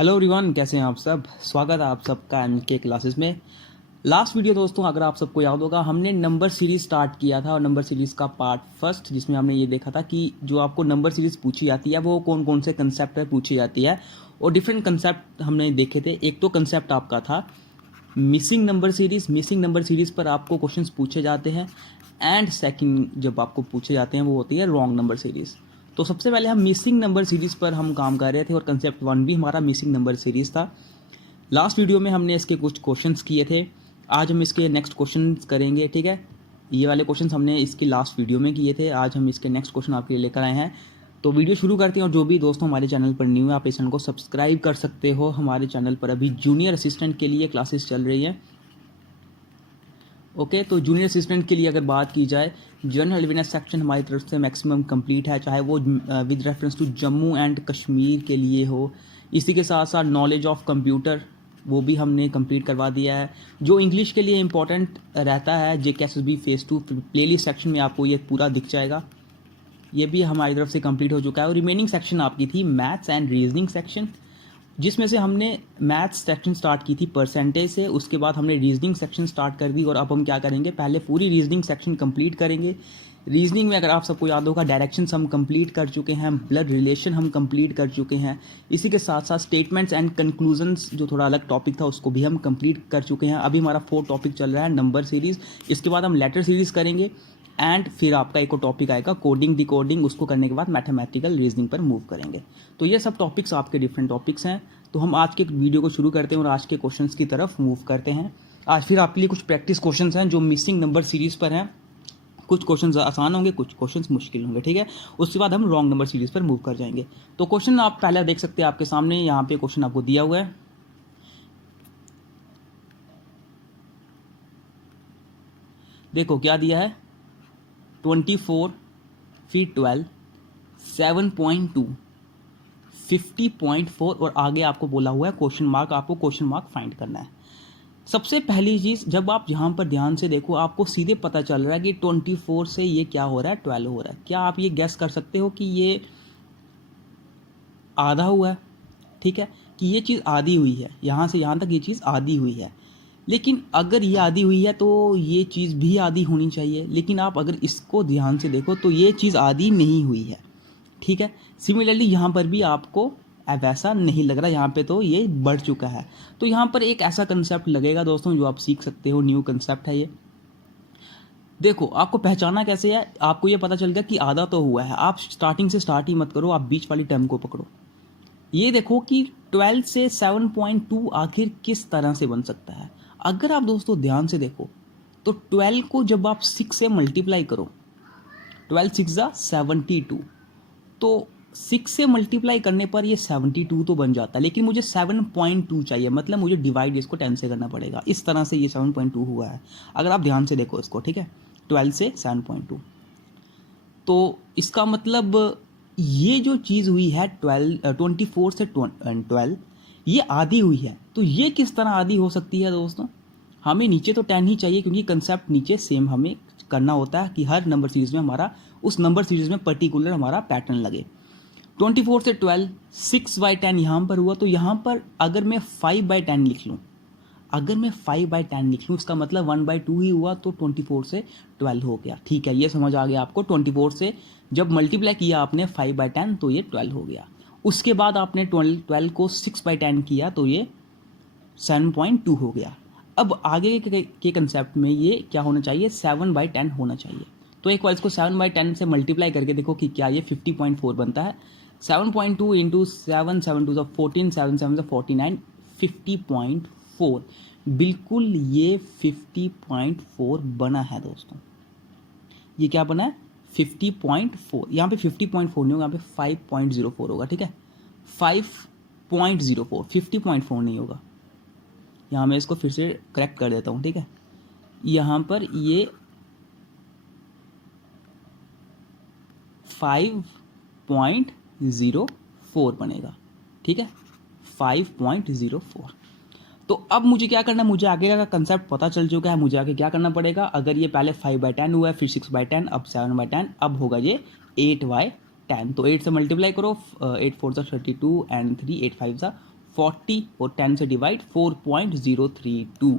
Hello everyone, कैसे हैं आप सब। स्वागत है आप सबका एमके क्लासेस में। लास्ट वीडियो दोस्तों, अगर आप सबको याद होगा, हमने नंबर सीरीज स्टार्ट किया था और नंबर सीरीज का पार्ट फर्स्ट, जिसमें हमने ये देखा था कि जो आपको नंबर सीरीज पूछी जाती है वो कौन कौन से कंसेप्ट पर पूछी जाती है। और डिफरेंट कंसेप्ट हमने देखे थे। एक तो कंसेप्ट आपका था missing number series. Missing number series पर आपको क्वेश्चंस पूछे जाते हैं। एंड सेकंड जब आपको पूछे जाते हैं वो होती है रॉन्ग नंबर सीरीज। तो सबसे पहले हम मिसिंग नंबर सीरीज पर हम काम कर रहे थे और कंसेप्ट वन भी हमारा मिसिंग नंबर सीरीज था। लास्ट वीडियो में हमने इसके कुछ क्वेश्चंस किए थे। आज हम इसके नेक्स्ट क्वेश्चन करेंगे, ठीक है। ये वाले क्वेश्चंस हमने इसकी लास्ट वीडियो में किए थे। आज हम इसके नेक्स्ट क्वेश्चन आपके लिए लेकर आए हैं। तो वीडियो शुरू करते हैं। और जो भी दोस्तों हमारे चैनल पर न्यू है, आप इस चैनल को सब्सक्राइब कर सकते हो। हमारे चैनल पर अभी जूनियर असिस्टेंट के लिए क्लासेस चल रही हैं। ओके, तो जूनियर असिस्टेंट के लिए अगर बात की जाए, जनरल अवेयरनेस सेक्शन हमारी तरफ से मैक्सिमम कंप्लीट है, चाहे वो with reference to Jammu and Kashmir के लिए हो। इसी के साथ साथ नॉलेज ऑफ कंप्यूटर वो भी हमने कंप्लीट करवा दिया है। जो इंग्लिश के लिए इंपॉर्टेंट रहता है, JKSSB फेज 2 प्लेलिस्ट सेक्शन में आपको ये पूरा दिख जाएगा। ये भी हमारी तरफ से कंप्लीट हो चुका है। और रिमेनिंग सेक्शन आपकी थी मैथ्स एंड रीजनिंग सेक्शन, जिसमें से हमने मैथ्स सेक्शन स्टार्ट की थी परसेंटेज से। उसके बाद हमने रीजनिंग सेक्शन स्टार्ट कर दी। और अब हम क्या करेंगे, पहले पूरी रीजनिंग सेक्शन कंप्लीट करेंगे। रीजनिंग में अगर आप सबको याद होगा, डायरेक्शंस हम कंप्लीट कर चुके हैं, ब्लड रिलेशन हम कंप्लीट कर चुके हैं। इसी के साथ साथ स्टेटमेंट्स एंड कंक्लूजन्स जो थोड़ा अलग टॉपिक था उसको भी हम कंप्लीट कर चुके हैं। अभी हमारा 4 टॉपिक चल रहा है नंबर सीरीज़। इसके बाद हम लेटर सीरीज़ करेंगे। एंड फिर आपका एक और टॉपिक आएगा कोडिंग डिकोडिंग। उसको करने के बाद मैथमेटिकल रीजनिंग पर मूव करेंगे। तो ये सब टॉपिक्स आपके डिफरेंट टॉपिक्स हैं। तो हम आज के वीडियो को शुरू करते हैं और आज के क्वेश्चंस की तरफ मूव करते हैं। आज फिर आपके लिए कुछ प्रैक्टिस क्वेश्चंस हैं जो मिसिंग नंबर सीरीज पर हैं। कुछ क्वेश्चंस आसान होंगे, कुछ क्वेश्चंस मुश्किल होंगे, ठीक है। उसके बाद हम रॉन्ग नंबर सीरीज पर मूव कर जाएंगे। तो क्वेश्चन आप पहले देख सकते हैं आपके सामने। यहाँ पे क्वेश्चन आपको दिया हुआ है। देखो क्या दिया है, 24 फिर 12 7.2 50.4 और आगे आपको बोला हुआ है क्वेश्चन मार्क। आपको क्वेश्चन मार्क फाइंड करना है। सबसे पहली चीज़, जब आप यहाँ पर ध्यान से देखो, आपको सीधे पता चल रहा है कि 24 से ये क्या हो रहा है, 12 हो रहा है। क्या आप ये गैस कर सकते हो कि ये आधा हुआ है, ठीक है, कि ये चीज़ आधी हुई है। यहाँ से यहाँ तक ये चीज़ आधी हुई है। लेकिन अगर ये आधी हुई है तो ये चीज़ भी आधी होनी चाहिए। लेकिन आप अगर इसको ध्यान से देखो तो ये चीज़ आधी नहीं हुई है, ठीक है। सिमिलरली यहाँ पर भी आपको वैसा नहीं लग रहा, यहाँ पे तो ये बढ़ चुका है। तो यहाँ पर एक ऐसा कंसेप्ट लगेगा दोस्तों जो आप सीख सकते हो। न्यू कंसेप्ट है ये। देखो आपको पहचाना कैसे है, आपको ये पता चल गया कि आधा तो हुआ है। आप स्टार्टिंग से स्टार्ट ही मत करो, आप बीच वाली टर्म को पकड़ो। ये देखो कि 12 से 7.2 आखिर किस तरह से बन सकता है। अगर आप दोस्तों ध्यान से देखो तो 12 को जब आप 6 से मल्टीप्लाई करो, 12 6 जा 72, तो 6 से मल्टीप्लाई करने पर ये 72 तो बन जाता है। लेकिन मुझे 7.2 चाहिए, मतलब मुझे डिवाइड इसको 10 से करना पड़ेगा। इस तरह से ये 7.2 हुआ है। अगर आप ध्यान से देखो इसको, ठीक है, 12 से 7.2, तो इसका मतलब ये जो चीज़ हुई है 24 से 12, ये आधी हुई है। तो ये किस तरह आधी हो सकती है दोस्तों। हमें नीचे तो 10 ही चाहिए, क्योंकि कंसेप्ट नीचे सेम हमें करना होता है कि हर नंबर सीरीज में हमारा उस नंबर सीरीज में पर्टिकुलर हमारा पैटर्न लगे। 24 से 12 6/10 यहाँ पर हुआ। तो यहाँ पर अगर मैं 5/10 लिख लूँ, अगर मैं 5/10 लिख लूँ, इसका मतलब 1/2 ही हुआ। तो 24 से 12 हो गया, ठीक है। ये समझ आ गया आपको। 24 से जब मल्टीप्लाई किया आपने 5/10 तो ये 12 हो गया। उसके बाद आपने 12 को 6/10 किया तो ये 7.2 हो गया। अब आगे के कंसेप्ट में ये क्या होना चाहिए, 7/10 होना चाहिए। तो एक बार इसको 7/10 से मल्टीप्लाई करके देखो कि क्या ये 50.4 बनता है। 7.2 इंटू 7 7 2 14 7 7 49 50.4। बिल्कुल ये 50.4 बना है दोस्तों। ये क्या बना है, 50.4। यहाँ पे 50.4 नहीं होगा, यहाँ पे 5.04 होगा, ठीक है। 5.04, 50.4 नहीं होगा। यहाँ मैं इसको फिर से करेक्ट कर देता हूँ, ठीक है। यहाँ पर ये 5.04 बनेगा, ठीक है, 5.04। तो अब मुझे क्या करना है, मुझे आगे का कंसेप्ट पता चल चुका है। मुझे आगे क्या करना पड़ेगा, अगर ये पहले 5/10 हुआ है, फिर 6/10, अब 7/10, अब होगा ये 8/10। तो 8 से मल्टीप्लाई करो, 8 4 जा 32 एंड 3 8 5 जा 40 और 10 से डिवाइड 4.032,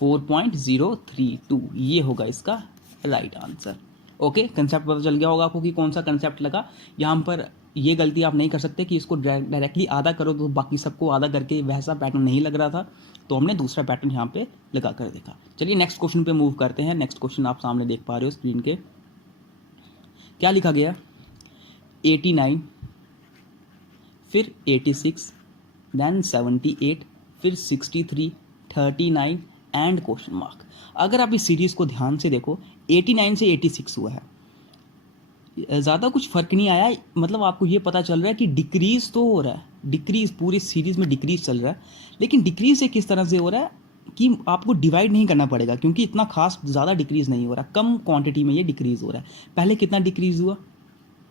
4.032 ये होगा इसका राइट आंसर। ओके, कंसेप्ट पता चल गया होगा आपको कि कौन सा कंसेप्ट लगा। यहाँ पर ये गलती आप नहीं कर सकते कि इसको डायरेक्टली आधा करो तो बाकी सबको आधा करके वैसा पैटर्न नहीं लग रहा था, तो हमने दूसरा पैटर्न यहाँ पे लगा कर देखा। चलिए नेक्स्ट क्वेश्चन पे मूव करते हैं। नेक्स्ट क्वेश्चन आप सामने देख पा रहे हो स्क्रीन के, क्या लिखा गया, 89, फिर 86, देन 78, फिर 63, 39 एंड क्वेश्चन मार्क। अगर आप इस सीरीज को ध्यान से देखो, 89 से 86 हुआ है, ज़्यादा कुछ फर्क नहीं आया, मतलब आपको ये पता चल रहा है कि डिक्रीज तो हो रहा है, डिक्रीज पूरी सीरीज में डिक्रीज चल रहा है, लेकिन डिक्रीज से किस तरह से हो रहा है कि आपको डिवाइड नहीं करना पड़ेगा, क्योंकि इतना खास ज़्यादा डिक्रीज नहीं हो रहा, कम क्वांटिटी में ये डिक्रीज हो रहा है। पहले कितना डिक्रीज हुआ,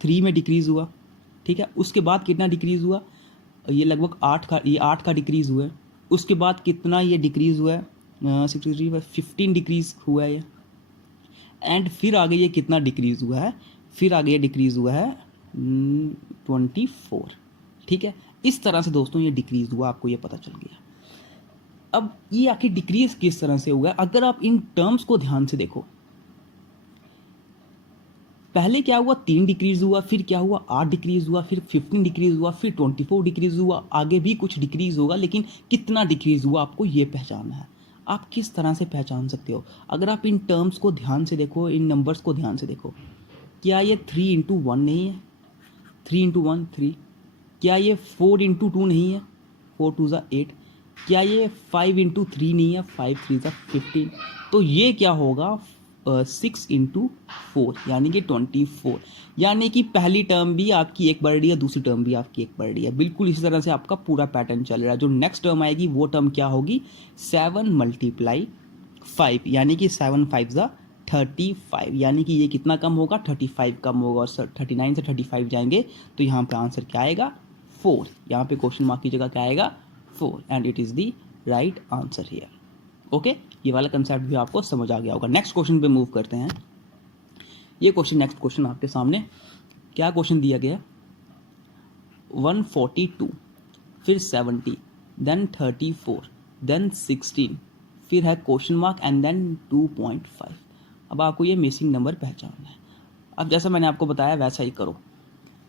3 में डिक्रीज हुआ, ठीक है। उसके बाद कितना डिक्रीज हुआ, ये लगभग 8 का डिक्रीज हुआ है। उसके बाद कितना ये डिक्रीज हुआ है, 15 डिक्रीज हुआ है ये, एंड फिर आगे ये कितना डिक्रीज हुआ है, फिर आगे ये डिक्रीज हुआ है 24, ठीक है। इस तरह से दोस्तों ये डिक्रीज हुआ, आपको ये पता चल गया। अब ये आखिर डिक्रीज किस तरह से हुआ है, अगर आप इन टर्म्स को ध्यान से देखो, पहले क्या हुआ, 3 डिक्रीज हुआ, फिर क्या हुआ, 8 डिक्रीज हुआ, फिर 15 डिक्रीज हुआ, फिर 24 डिक्रीज हुआ, आगे भी कुछ डिक्रीज होगा, लेकिन कितना डिक्रीज हुआ आपको ये पहचानना है। आप किस तरह से पहचान सकते हो, अगर आप इन टर्म्स को ध्यान से देखो, इन नंबर्स को ध्यान से देखो, क्या ये 3 इंटू 1 नहीं है, 3 इंटू 1 3, क्या ये 4 इंटू 2 नहीं है, 4 2 ज़ा 8, क्या ये 5 इंटू 3 नहीं है, 5 3 ज़ा 15, तो ये क्या होगा 6 इंटू 4 यानी कि 24, यानी कि पहली टर्म भी आपकी एक बढ़ रही है, दूसरी टर्म भी आपकी एक बढ़ रही है। बिल्कुल इसी तरह से आपका पूरा पैटर्न चल रहा है। जो नेक्स्ट टर्म आएगी वो टर्म क्या होगी, 7 × 5 यानी कि 7 5 ज़ा 35, यानी कि ये कितना कम होगा, 35 कम होगा, और 39 से 35 जाएंगे तो यहाँ पे आंसर क्या आएगा, 4। यहाँ पे क्वेश्चन मार्क की जगह क्या आएगा, 4, and it is the right answer here. Okay, ये वाला कंसेप्ट भी आपको समझ आ गया होगा। नेक्स्ट क्वेश्चन पे मूव करते हैं। ये क्वेश्चन, नेक्स्ट क्वेश्चन आपके सामने क्या क्वेश्चन दिया गया, 142, फिर 70, देन 34, देन 16, फिर है क्वेश्चन मार्क एंड देन 2.5। अब आपको ये मिसिंग नंबर पहचानना है। अब जैसा मैंने आपको बताया वैसा ही करो,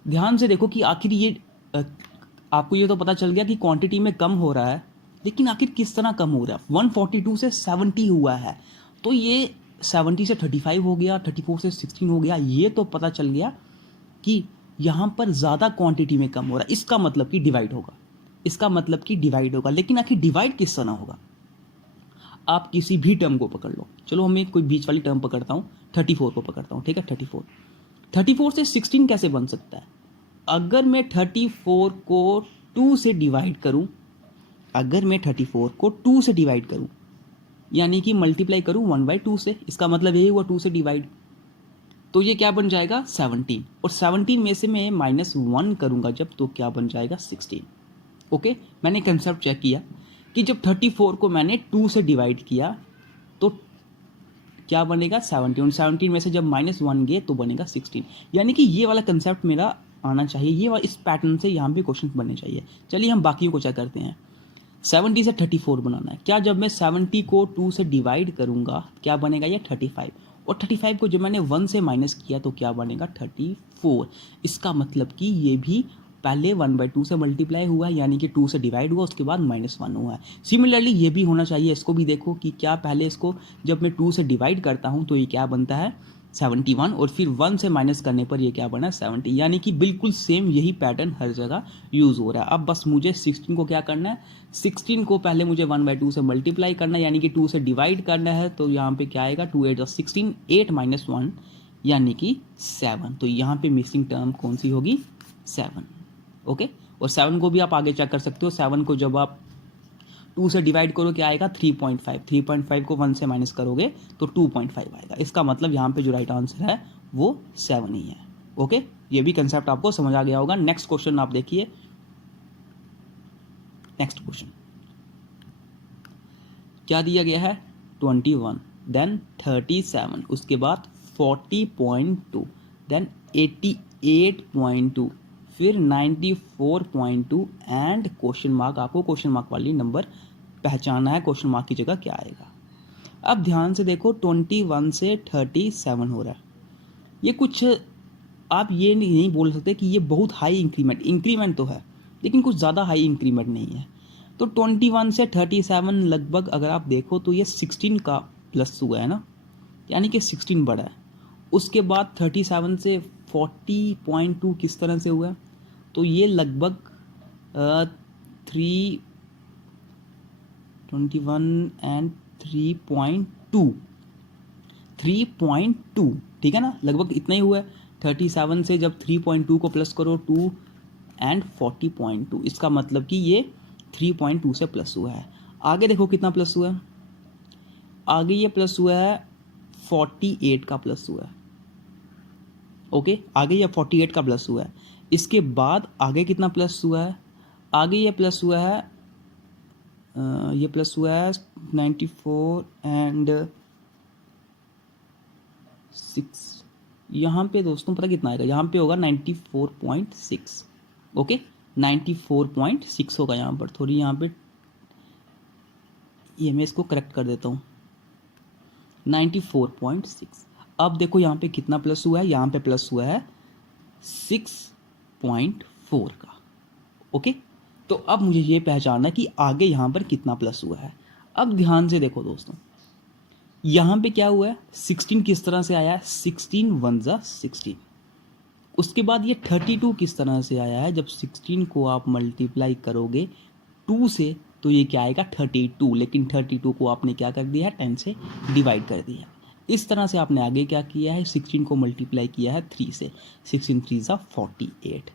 ध्यान से देखो कि आखिर ये आपको ये तो पता चल गया कि क्वांटिटी में कम हो रहा है, लेकिन आखिर किस तरह कम हो रहा है। 142 से 70 हुआ है, तो ये 70 से 35 हो गया, 34 से 16 हो गया, ये तो पता चल गया कि यहाँ पर ज़्यादा क्वांटिटी में कम हो रहा है, इसका मतलब कि डिवाइड होगा, इसका मतलब कि डिवाइड होगा। लेकिन आखिर डिवाइड किस तरह होगा, आप किसी भी टर्म को पकड़ लो, चलो मैं कोई बीच वाली टर्म पकड़ता हूँ, 34 को पकड़ता हूँ, ठीक है। 34 से 16 कैसे बन सकता है, अगर मैं 34 को 2 से डिवाइड करूँ, अगर मैं 34 को 2 से डिवाइड करूँ, यानी कि मल्टीप्लाई करूँ 1/2 से, इसका मतलब यही हुआ 2 से डिवाइड, तो ये क्या बन जाएगा 17, और 17 में से मैं -1 करूँगा जब, तो क्या बन जाएगा 16। ओके, मैंने कंसेप्ट चेक किया कि जब 34 को मैंने 2 से डिवाइड किया तो क्या बनेगा 17, और 17 में से जब -1 गए तो बनेगा 16, यानी कि ये वाला कंसेप्ट मेरा आना चाहिए, ये वाला इस पैटर्न से यहाँ पे क्वेश्चन बनने चाहिए। चलिए हम बाकियों को चेक करते हैं। 70 से 34 बनाना है, क्या जब मैं 70 को 2 से डिवाइड करूँगा क्या बनेगा ये 35, और 35 को जब मैंने 1 से माइनस किया तो क्या बनेगा 34। इसका मतलब कि ये भी पहले 1/2 से मल्टीप्लाई हुआ है, यानी कि 2 से डिवाइड हुआ, उसके बाद -1 हुआ है। सिमिलरली ये भी होना चाहिए, इसको भी देखो कि क्या पहले इसको जब मैं 2 से डिवाइड करता हूँ तो ये क्या बनता है 71, और फिर 1 से माइनस करने पर ये क्या बना 70, यानी कि बिल्कुल सेम यही पैटर्न हर जगह यूज़ हो रहा है। अब बस मुझे 16 को क्या करना है, 16 को पहले मुझे 1/2 से मल्टीप्लाई करना है, यानी कि 2 से डिवाइड करना है, तो यहाँ पे क्या आएगा 2 8 16, 8 - 1 यानी कि 7, तो यहाँ पे मिसिंग टर्म कौन सी होगी 7। ओके, और 7 को भी आप आगे चेक कर सकते हो, 7 को जब आप 2 से डिवाइड करो क्या आएगा 3.5, 3.5 को 1 से माइनस करोगे तो 2.5 आएगा। इसका मतलब यहाँ पे जो राइट आंसर है वो 7 ही है। ओके, ये भी कंसेप्ट आपको समझ आ गया होगा। नेक्स्ट क्वेश्चन आप देखिए, नेक्स्ट क्वेश्चन क्या दिया गया है 21, देन 37, उसके बाद 40.2, देन 88.2, फिर 94.2 एंड क्वेश्चन मार्क। आपको क्वेश्चन मार्क वाली नंबर पहचानना है, क्वेश्चन मार्क की जगह क्या आएगा। अब ध्यान से देखो 21 से 37 हो रहा है। ये कुछ आप ये नहीं बोल सकते कि ये बहुत हाई इंक्रीमेंट तो है, लेकिन कुछ ज़्यादा हाई इंक्रीमेंट नहीं है। तो 21 से 37 लगभग अगर आप देखो तो ये 16 का प्लस हुआ है ना, यानी कि 16 बढ़ा है। उसके बाद 37 से 40.2 किस तरह से हुआ है, तो ये लगभग 321 एंड 3.2 ठीक है ना, लगभग इतना ही हुआ है। 37 से जब 3.2 को प्लस करो 2 एंड 40.2, इसका मतलब कि ये 3.2 से प्लस हुआ है। आगे देखो कितना प्लस हुआ है, आगे ये प्लस हुआ है 48 का प्लस हुआ है। ओके, आगे ये 48 का प्लस हुआ है। इसके बाद आगे कितना प्लस हुआ है, आगे ये प्लस हुआ है ये प्लस हुआ है 94 एंड 6। यहाँ पे दोस्तों पता कितना आएगा, यहाँ पे होगा 94.6। ओके, 94.6 होगा यहाँ पर। थोड़ी यहाँ पे ये मैं इसको करेक्ट कर देता हूँ, 94.6। अब देखो यहाँ पे कितना प्लस हुआ है, यहाँ पे प्लस हुआ है 6.4 का। ओके, तो अब मुझे ये पहचानना है कि आगे यहाँ पर कितना प्लस हुआ है। अब ध्यान से देखो दोस्तों, यहाँ पे क्या हुआ है, 16 किस तरह से आया है, 16 1 जा 16। उसके बाद ये 32 किस तरह से आया है, जब 16 को आप मल्टीप्लाई करोगे 2 से तो ये क्या आएगा 32, लेकिन 32 को आपने क्या कर दिया है 10 से डिवाइड कर दिया। इस तरह से आपने आगे क्या किया है, 16 को मल्टीप्लाई किया है 3 से, 16 3 जा 48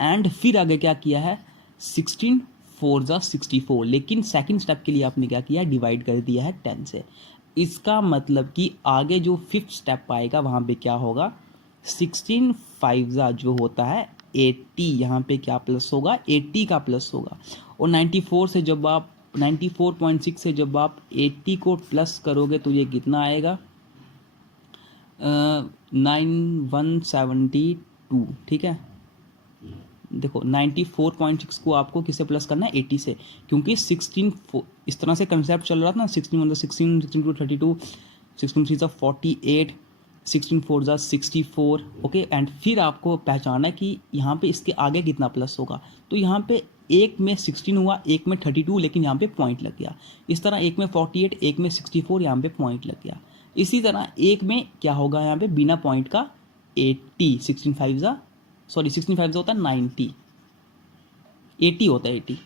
एंड फिर आगे क्या किया है 16 4 जा 64, लेकिन सेकंड स्टेप के लिए आपने क्या किया है डिवाइड कर दिया है 10 से। इसका मतलब कि आगे जो फिफ्थ स्टेप आएगा वहाँ पे क्या होगा 16 5 जा जो होता है 80, यहाँ पे क्या प्लस होगा 80 का प्लस होगा। और 94 से जब आप 94.6 से जब आप 80 को प्लस करोगे तो ये कितना आएगा 9172। ठीक है, देखो 94.6 को आपको किससे प्लस करना है 80 से, क्योंकि 16 इस तरह से कंसेप्ट चल रहा था ना, 16 1 16, 16 2 32, 16 3 48, 16 4 जा 64। ओके, एंड फिर आपको पहचाना है कि यहाँ पे इसके आगे कितना प्लस होगा। तो यहाँ पे एक में 16 हुआ, एक में 32, लेकिन यहाँ पे पॉइंट लग गया। इस तरह एक में 48, एक में 64, यहाँ पे पॉइंट लग गया। इसी तरह एक में क्या होगा यहाँ पे बिना पॉइंट का 80, 16 5 जा 5 होता है 90, 80 होता है 80।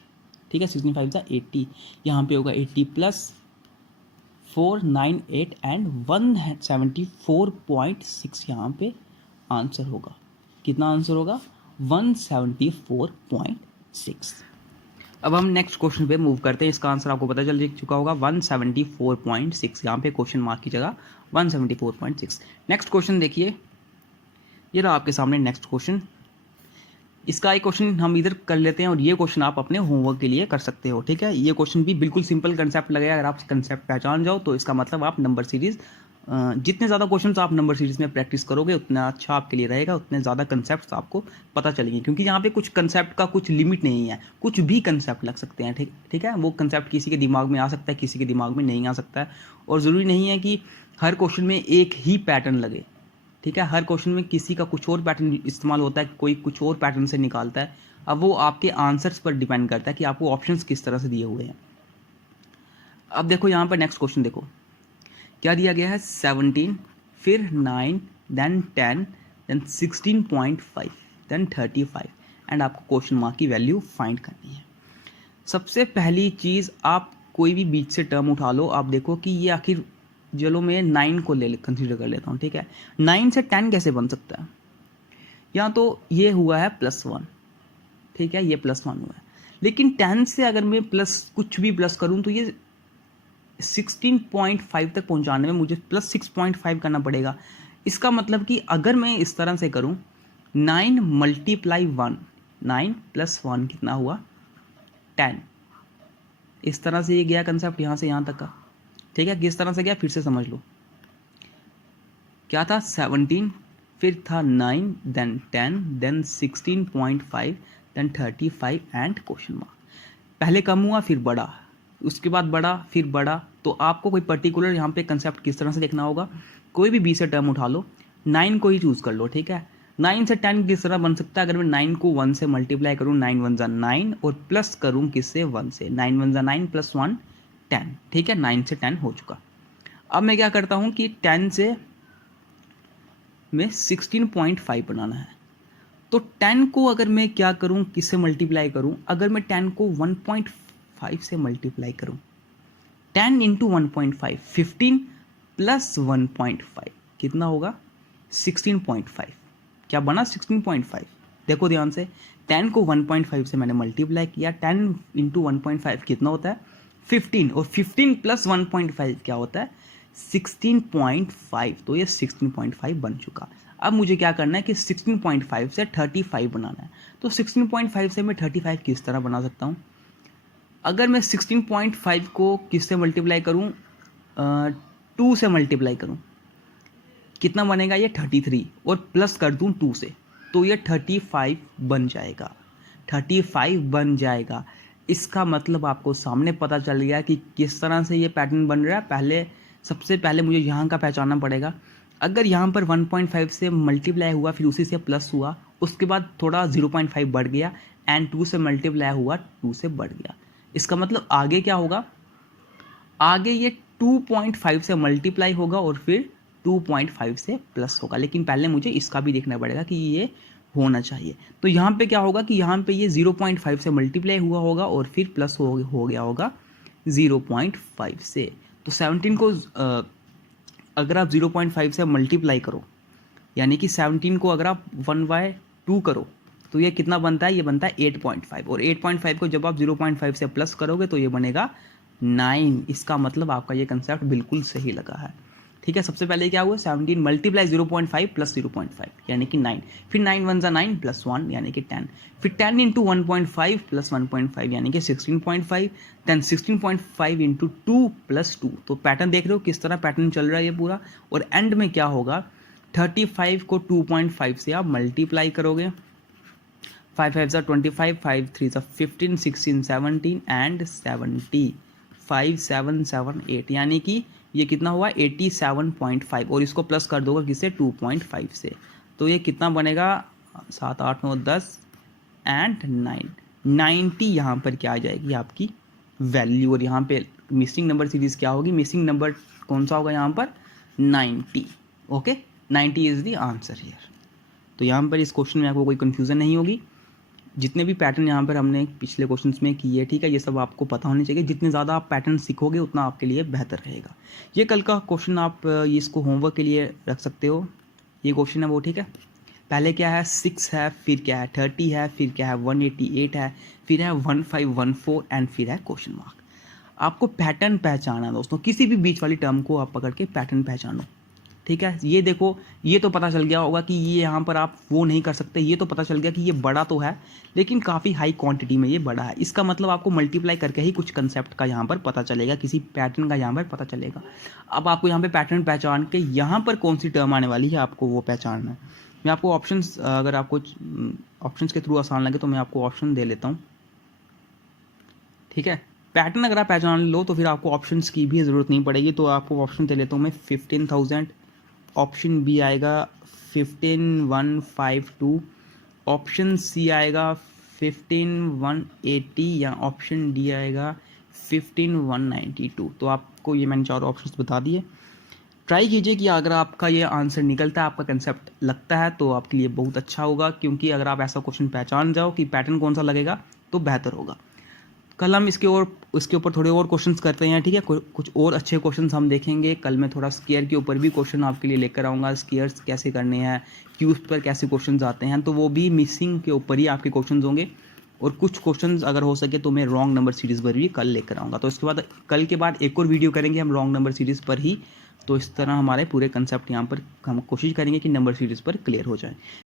ठीक है, 16 5 जा 80, यहाँ पे होगा 80 प्लस 498 एंड 174.6, यहाँ पे आंसर होगा। कितना आंसर होगा 174.6। अब हम नेक्स्ट क्वेश्चन पे मूव करते हैं। इसका आंसर आपको पता चल चुका होगा 174.6, यहाँ पे क्वेश्चन मार्क की जगह 174.6। नेक्स्ट क्वेश्चन देखिए, ये रहा आपके सामने नेक्स्ट क्वेश्चन। इसका एक क्वेश्चन हम इधर कर लेते हैं और ये क्वेश्चन आप अपने होमवर्क के लिए कर सकते हो। ठीक है, ये क्वेश्चन भी बिल्कुल सिंपल कंसेप्ट लगेगा। अगर आप कंसेप्ट पहचान जाओ तो इसका मतलब आप नंबर सीरीज, जितने ज़्यादा क्वेश्चंस आप नंबर सीरीज में प्रैक्टिस करोगे उतना अच्छा आपके लिए रहेगा, उतने ज़्यादा कंसेप्ट आपको पता चलेंगे। क्योंकि यहाँ पे कुछ कंसेप्ट का कुछ लिमिट नहीं है, कुछ भी कंसेप्ट लग सकते हैं। ठीक है, वो कंसेप्ट किसी के दिमाग में आ सकता है, किसी के दिमाग में नहीं आ सकता है, और ज़रूरी नहीं है कि हर क्वेश्चन में एक ही पैटर्न लगे। ठीक है, हर क्वेश्चन में किसी का कुछ और पैटर्न इस्तेमाल होता है, कोई कुछ और पैटर्न से निकालता है। अब वो आपके आंसर्स पर डिपेंड करता है कि आपको ऑप्शंस किस तरह से दिए हुए हैं। अब देखो यहाँ पर नेक्स्ट क्वेश्चन देखो क्या दिया गया है, 17 फिर 9 देन 10 देन 16.5 देन 35 एंड आपको क्वेश्चन मार्क की वैल्यू फाइंड करनी है। सबसे पहली चीज़, आप कोई भी बीच से टर्म उठा लो, आप देखो कि ये आखिर, चलो मैं 9 को कंसीडर कर लेता हूँ। ठीक है, 9 से 10 कैसे बन सकता है, या तो ये हुआ है +1, ठीक है, ये +1 हुआ है, लेकिन 10 से अगर मैं प्लस कुछ भी प्लस करूँ तो ये 16.5 तक पहुँचाने में मुझे +6.5 करना पड़ेगा। इसका मतलब कि अगर मैं इस तरह से करूँ 9 × 1, 9 + 1 कितना हुआ 10, इस तरह से ये गया कंसेप्ट यहाँ से यहाँ तक का। ठीक है, किस तरह से गया फिर से समझ लो। क्या था 17 फिर था 9, then 10, then 16.5, then 35 and question mark. पहले कम हुआ फिर बढ़ा, उसके बाद बढ़ा फिर बढ़ा। तो आपको कोई पर्टिकुलर यहाँ पे कंसेप्ट किस तरह से देखना होगा, कोई भी 20 से टर्म उठा लो, 9 को ही चूज़ कर लो, ठीक है। 9 से 10 किस तरह बन सकता है, अगर मैं 9 को 1 से मल्टीप्लाई करूँ, 9 1 जा 9 और प्लस करूँ किससे, 1 से, 9 1 जा 9 प्लस 1 10, ठीक है। 9 से 10 हो चुका। अब मैं क्या करता हूँ कि 10 से मैं 16.5 बनाना है। तो 10 को अगर मैं क्या करूँ, किससे मल्टीप्लाई करूँ, अगर मैं 10 को 1.5 से मल्टीप्लाई करूँ, 10 इंटू 1.5 15 प्लस 1.5 कितना होगा, 16.5। क्या बना, 16.5। देखो ध्यान से, 10 को 1.5 से मैंने मल्टीप्लाई किया, 10 इंटू 1.5 कितना होता है, 15, और 15 प्लस 1.5 क्या होता है, 16.5। तो ये 16.5 बन चुका। अब मुझे क्या करना है कि 16.5 से 35 बनाना है। तो 16.5 से मैं 35 किस तरह बना सकता हूँ, अगर मैं 16.5 को किससे मल्टीप्लाई करूँ, 2 से मल्टीप्लाई करूँ, कितना बनेगा, ये 33, और प्लस कर दूँ 2 से, तो ये 35 बन जाएगा, 35 बन जाएगा। इसका मतलब आपको सामने पता चल गया कि किस तरह से ये पैटर्न बन रहा है। सबसे पहले मुझे यहाँ का पहचानना पड़ेगा। अगर यहाँ पर 1.5 से मल्टीप्लाई हुआ, फिर उसी से प्लस हुआ, उसके बाद थोड़ा 0.5 बढ़ गया, एंड 2 से मल्टीप्लाई हुआ, 2 से बढ़ गया, इसका मतलब आगे क्या होगा, आगे ये 2.5 से मल्टीप्लाई होगा और फिर 2.5 से प्लस होगा। लेकिन पहले मुझे इसका भी देखना पड़ेगा कि ये होना चाहिए। तो यहाँ पे क्या होगा कि यहाँ पे ये 0.5 से मल्टीप्लाई हुआ होगा और फिर प्लस हो गया होगा 0.5 से। तो 17 को अगर आप 0.5 से मल्टीप्लाई करो, यानी कि 17 को अगर आप 1/2 करो, तो ये कितना बनता है, ये बनता है 8.5, और 8.5 को जब आप 0.5 से प्लस करोगे तो ये बनेगा 9। इसका मतलब आपका ये कंसेप्ट बिल्कुल सही लगा है, ठीक है। सबसे पहले क्या हुआ, 17 मल्टीप्लाई 0.5 प्लस 0.5 यानी कि 9, फिर 9 1 जा 9 प्लस 1 यानी कि 10, फिर 10 इंटू 1.5 प्लस 1.5 यानी कि 16.5, देन 16.5 इंटू 2 प्लस 2। तो पैटर्न देख रहे हो किस तरह पैटर्न चल रहा है ये पूरा। और एंड में क्या होगा, 35 को 2.5 से आप मल्टीप्लाई करोगे, 5 5 जा 25, 5 3 जा 15, 16 17 एंड 70, 5 7 7 8 यानी कि ये कितना हुआ, 87.5, और इसको प्लस कर दोगे किससे, 2.5 से। तो ये कितना बनेगा, 7 8 9 10 एंड 9, 90 यहाँ पर क्या आ जाएगी आपकी वैल्यू। और यहाँ पे मिसिंग नंबर सीरीज क्या होगी, मिसिंग नंबर कौन सा होगा यहाँ पर, 90। Okay, 90 is the answer here. तो यहाँ पर इस क्वेश्चन में आपको कोई कंफ्यूजन नहीं होगी। जितने भी पैटर्न यहाँ पर हमने पिछले क्वेश्चंस में किए, ठीक है, ये सब आपको पता होने चाहिए। जितने ज़्यादा आप पैटर्न सीखोगे उतना आपके लिए बेहतर रहेगा। ये कल का क्वेश्चन आप ये इसको होमवर्क के लिए रख सकते हो। ये क्वेश्चन है वो, ठीक है। पहले क्या है, 6 है, फिर क्या है 30 है, फिर क्या है 188 है, फिर है 1514 एंड फिर है क्वेश्चन मार्क। आपको पैटर्न पहचाना दोस्तों, किसी भी बीच वाली टर्म को आप पकड़ के पैटर्न पहचानो, ठीक है। ये देखो, ये तो पता चल गया होगा कि ये यहाँ पर आप वो नहीं कर सकते। ये तो पता चल गया कि ये बड़ा तो है लेकिन काफ़ी हाई क्वांटिटी में ये बड़ा है। इसका मतलब आपको मल्टीप्लाई करके ही कुछ कंसेप्ट का यहाँ पर पता चलेगा, किसी पैटर्न का यहाँ पर पता चलेगा। अब आपको यहाँ पे पैटर्न पहचान के यहाँ पर कौन सी टर्म आने वाली है आपको वो पहचानना है। मैं आपको ऑप्शंस, अगर आपको ऑप्शंस के थ्रू आसान लगे तो मैं आपको ऑप्शन दे लेता हूँ, ठीक है। पैटर्न अगर आप पहचान लो तो फिर आपको ऑप्शंस की भी ज़रूरत नहीं पड़ेगी। तो आपको ऑप्शन दे लेता हूँ मैं, 15,000, ऑप्शन बी आएगा 15,152, ऑप्शन सी आएगा 15,180 या ऑप्शन डी आएगा 15,192। तो आपको ये मैंने चारों ऑप्शंस बता दिए। ट्राई कीजिए कि अगर आपका ये आंसर निकलता है, आपका कंसेप्ट लगता है, तो आपके लिए बहुत अच्छा होगा। क्योंकि अगर आप ऐसा क्वेश्चन पहचान जाओ कि पैटर्न कौन सा लगेगा तो बेहतर होगा। कल हम इसके ऊपर थोड़े और क्वेश्चंस करते हैं, ठीक है। कुछ और अच्छे क्वेश्चंस हम देखेंगे। कल मैं थोड़ा स्केयर के ऊपर भी क्वेश्चन आपके लिए लेकर आऊँगा, स्केयर्स कैसे करने हैं, क्यूज पर कैसे क्वेश्चंस आते हैं, तो वो भी मिसिंग के ऊपर ही आपके क्वेश्चंस होंगे। और कुछ क्वेश्चंस अगर हो सके तो मैं रॉन्ग नंबर सीरीज़ पर भी कल लेकर आऊँगा। तो इसके बाद कल के बाद एक और वीडियो करेंगे हम रॉन्ग नंबर सीरीज़ पर ही। तो इस तरह हमारे पूरे कंसेप्ट यहाँ पर हम कोशिश करेंगे कि नंबर सीरीज़ पर क्लियर हो जाए।